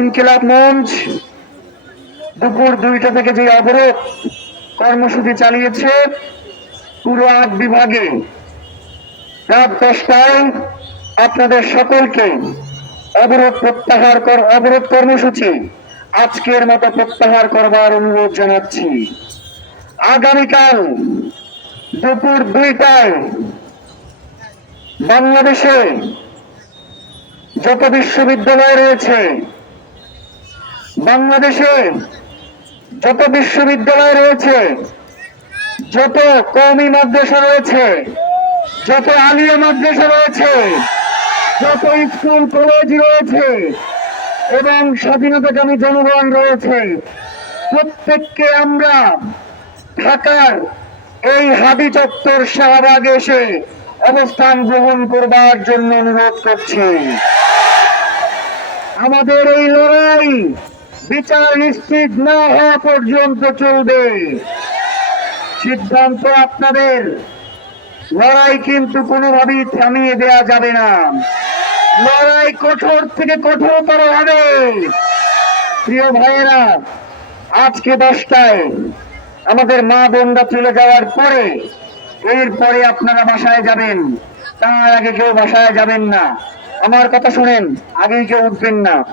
ইনকিলাব মঞ্চ, দুপুর দুইটা থেকে যে অবরোধ কর্মসূচি চালিয়েছে পুরো আট বিভাগে। রাত দশটায় আপনাদের সকলকে অবরোধ প্রত্যাহার কর, অবরোধ কর্মসূচি আজকের মতো প্রত্যাহার করবার অনুরোধ জানাচ্ছি। আগামীকাল দুপুর দুইটায় বাংলাদেশে যত বিশ্ববিদ্যালয় রয়েছে বাংলাদেশে যত বিশ্ববিদ্যালয় রয়েছে, যত কওমি মাদ্রাসা রয়েছে, যত আলিয়া মাদ্রাসা রয়েছে, যত স্কুল, কলেজ রয়েছে এবং স্বাধীনতাকামী জনগণ রয়েছে, প্রত্যেককে আমরা ঢাকার এই হাবি চত্বর শাহবাগে এসে অবস্থান গ্রহণ করবার জন্য অনুরোধ করছি। আমাদের এই লড়াই বিচার নিশ্চিত না হওয়া পর্যন্ত চলবে। সিদ্ধান্ত আপনাদের। লড়াই কিন্তু কোনোভাবেই থামিয়ে দেয়া যাবে না। লড়াই কঠোর থেকে কঠোরতর হবে। প্রিয় ভাইয়েরা, আজকে দশটায় আমাদের মা বোনরা চলে যাওয়ার পরে, এরপরে আপনারা বাসায় যাবেন। তার আগে কেউ বাসায় যাবেন না। আমার কথা শুনেন, আগেই কেউ উঠবেন না।